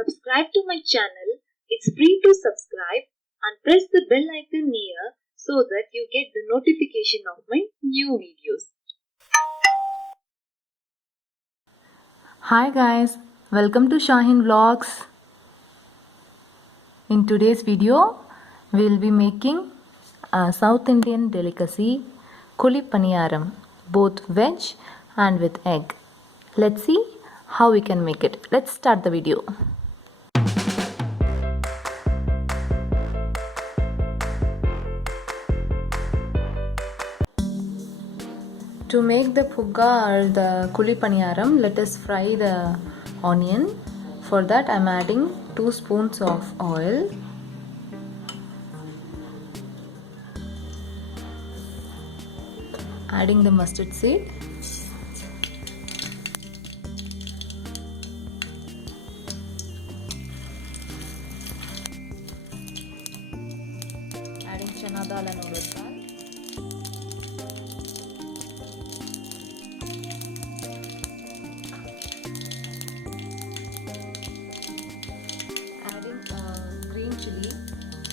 subscribe to my channel. It's free to subscribe and press the bell icon near so that you get the notification of my new videos. Hi guys, welcome to Shaheen Vlogs. In today's video, we'll be making a South Indian delicacy, Kuli Paniyaram, both veg and with egg. Let's see how we can make it. Let's start the video. To make the phugga or the Kuli Paniyaram, let us fry the onion. For that, I'm adding 2 spoons of oil. Adding the mustard seed. Adding chana dal and urad dal. Adding green chili,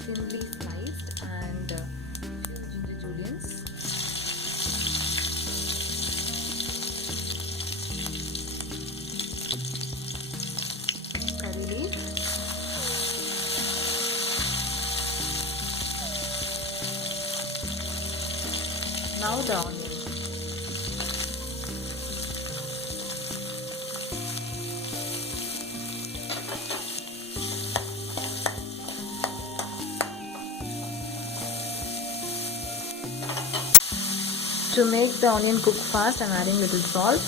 thinly sliced, and few ginger juliens. Curry leaf. Now the onion. To make the onion cook fast, I'm adding little salt.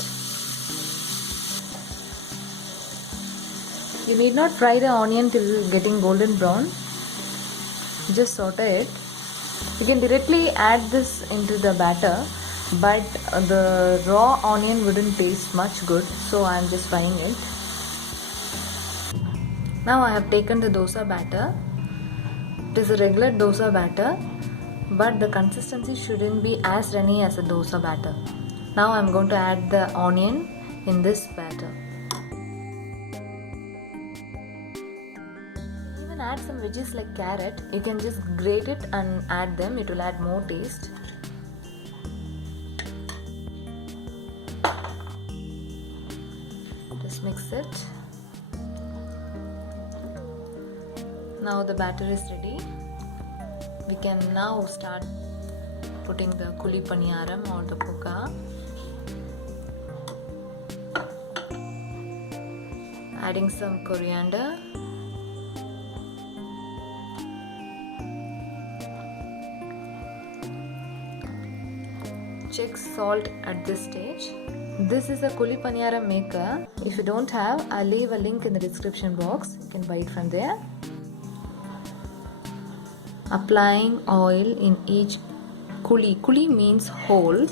You need not fry the onion till getting golden brown. Just saute it. You can directly add this into the batter, but the raw onion wouldn't taste much good, so I'm just frying it. Now I have taken the dosa batter. It is a regular dosa batter, but the consistency shouldn't be as runny as a dosa batter. Now I'm going to add the onion in this batter. Even add some veggies like carrot. You can just grate it and add them. It will add more taste. Just mix it. Now the batter is ready. We can now start putting the Kuli Paniyaram or the phugga. Adding some coriander. Check salt at this stage. This is a Kuli Paniyaram maker. If you don't have, I'll leave a link in the description box. You can buy it from there. Applying oil in each kuli. Kuli means hole.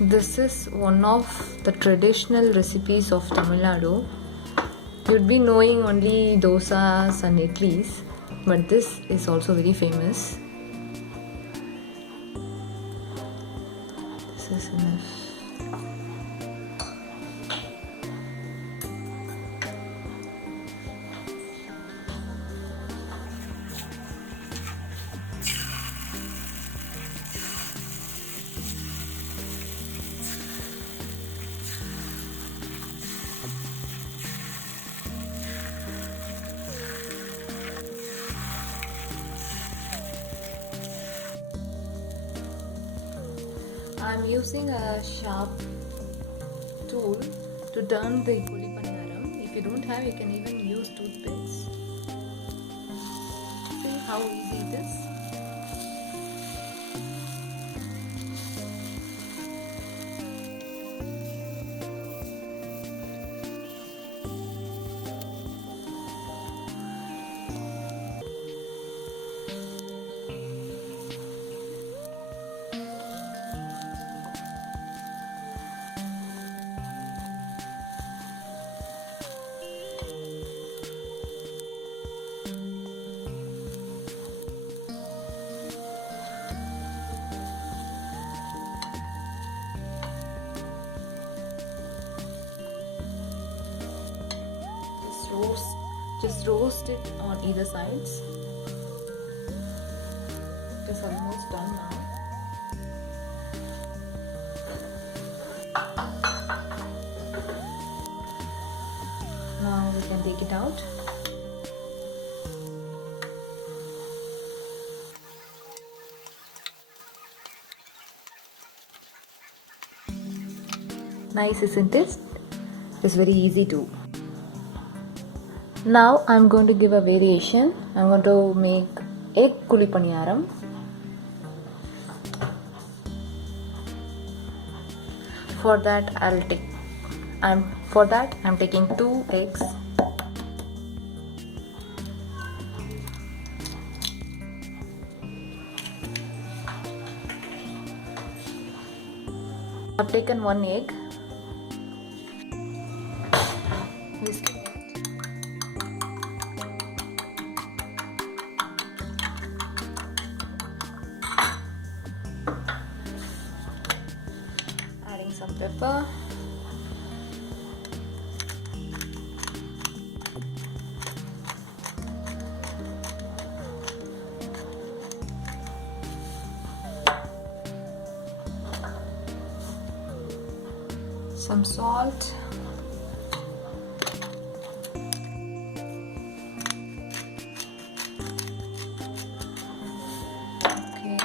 This is one of the traditional recipes of Tamil Nadu. You'd be knowing only dosas and idlis, but this is also very famous. This is enough. I'm using a sharp tool to turn the Kuli Paniyaram. If you don't have, you can even use toothpicks. See how easy it is. roast it on either sides. It is almost done now. Now we can take it out. Nice, isn't it? It's very easy too. Now I'm going to give a variation. I'm going to make egg kulipaniyaram. For that I'm taking 2 eggs. I've taken 1 egg. Whisking it. Adding some pepper. Some salt. Okay.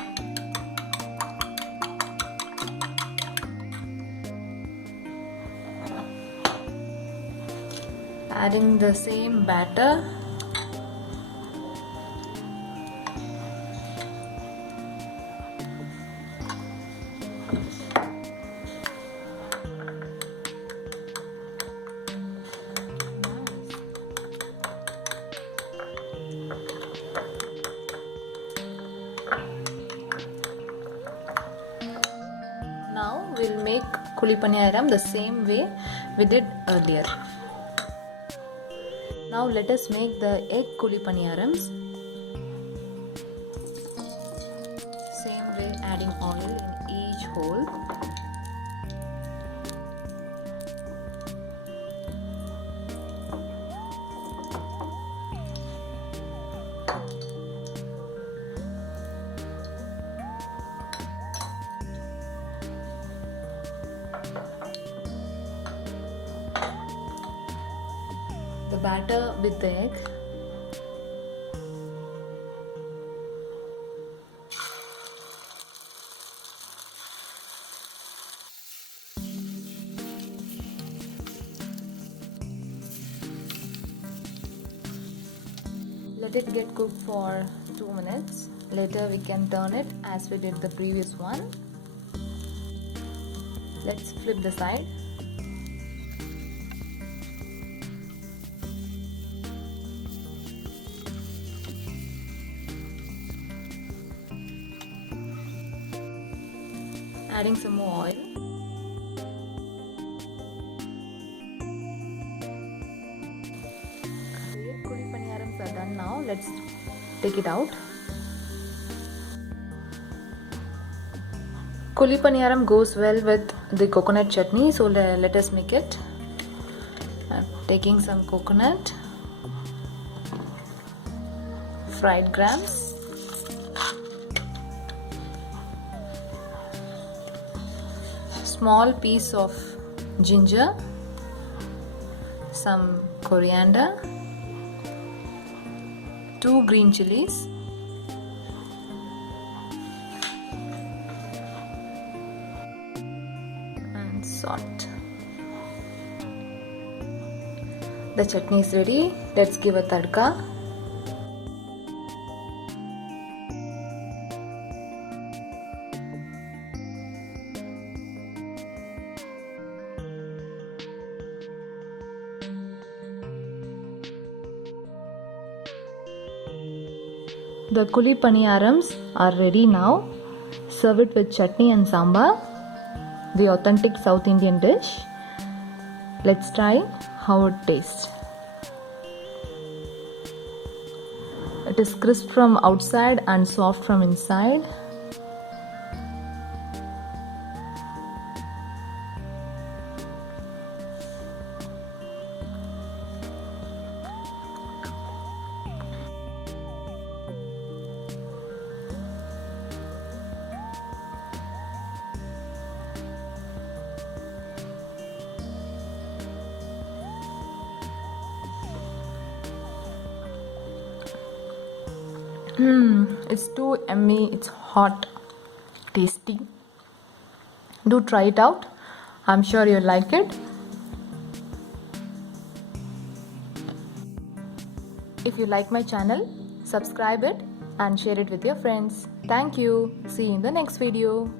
Adding the same batter. Now we'll make kulipaniyaram the same way we did earlier. Now let us make the egg kulipaniyarams. Same way, adding oil in each hole. The batter with the egg. Let it get cooked for 2 minutes. Later we can turn it as we did the previous one. Let's flip the side. Adding some more oil. Kulipaniyarams are done now. Let's take it out. Kulipaniyaram goes well with the coconut chutney, so let us make it. Taking some coconut, fried grams, small piece of ginger, some coriander, 2 green chilies, and salt. The chutney is ready. Let's give a tadka. The kulipaniyarams are ready now. Serve it with chutney and sambar, the authentic South Indian dish. Let's try how it tastes. It is crisp from outside and soft from inside. It's too yummy, it's hot, tasty. Do try it out. I'm sure you'll like it. If you like my channel, subscribe it and share it with your friends. Thank you. See you in the next video.